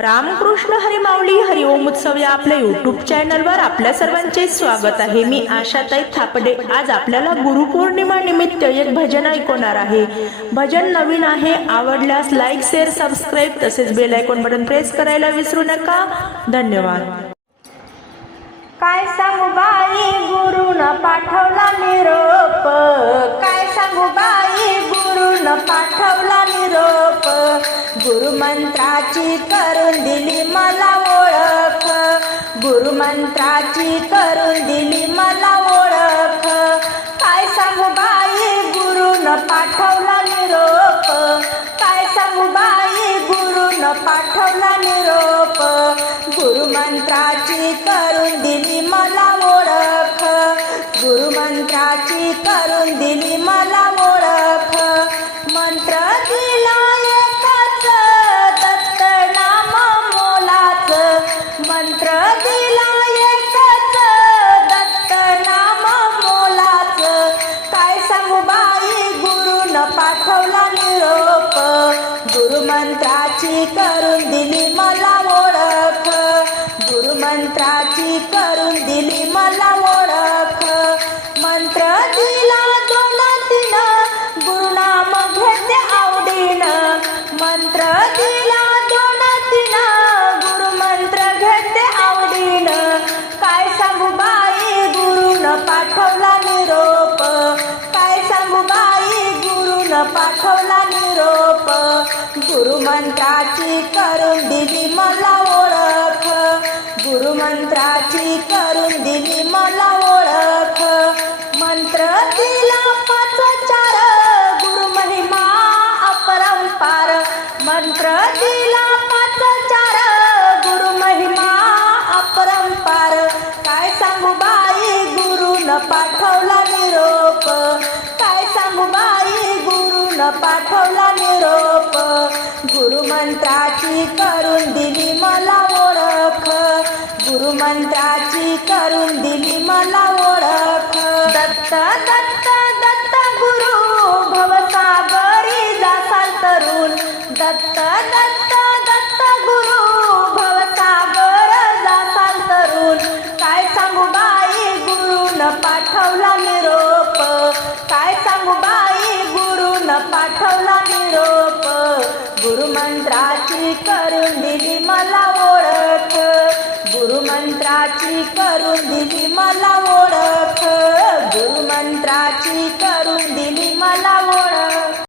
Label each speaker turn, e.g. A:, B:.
A: रामकृष्ण हरी माऊली हरिओम उत्सव या आपल्या युट्यूब चॅनलवर आपल्या सर्वांचे स्वागत आहे. मी आशाताई थापडे. आज आपल्याला गुरुपौर्णिमा निमित्त एक भजन ऐकवणार आहे. भजन नवीन आहे आवडल्यास लाईक शेअर सबस्क्राईब तसेच बेल आयकॉन बटन प्रेस करायला विसरू नका. धन्यवाद.
B: काय सांगू बाई गुरुन पाठवला निरोप. काय सांगू बाई गुरुन पाठवला निरोप. गुरुमंत्राची करून दिली मला ओळख. गुरुमंत्राची करून दिली मला ओळख. काय सांगू बाई गुरुन पाठवला निरोप. काय सांगू बाई गुरुन पाठवला निरोप. गुरुमंत्राची कर गुरुमंत्राची करून दिली मला ओळख. गुरुमंत्राची करून दिली मला ओळख. मंत्र दिला दोन तीन गुरुनाम घेते आवडीन. मंत्र दिला दोन गुरु गुरुमंत्र घेते आवडीन. काय सांगू बाई गुरुन पाठवला निरोप. काय सांगू बाई गुरुन पाठवला निरोप. गुरुमंत्राची करून दिली मला ओळख. गुरुमंत्राची करून दिली मला ओळख. मंत्र दिला पाच चार गुरु महिमा अपरंपार. मंत्र दिला पाच चार गुरु महिमा अपरंपार. काय सांगू बाई गुरुन पाठवला निरोप. काय सांगू बाई गुरुन पाठवला निरोप. गुरुमंत्राची करून दिली मला ओळख. दत्त दत्त दत्त गुरु भवसागरी जासाल तरुण. दत्त दत्त दत्त गुरु भवसागर जासाल तरुण. काय सांगू बाई गुरुन पाठवला निरोप. काय सांगू बाई गुरुन पाठवला निरोप. गुरुमंत्राची करून दिली मला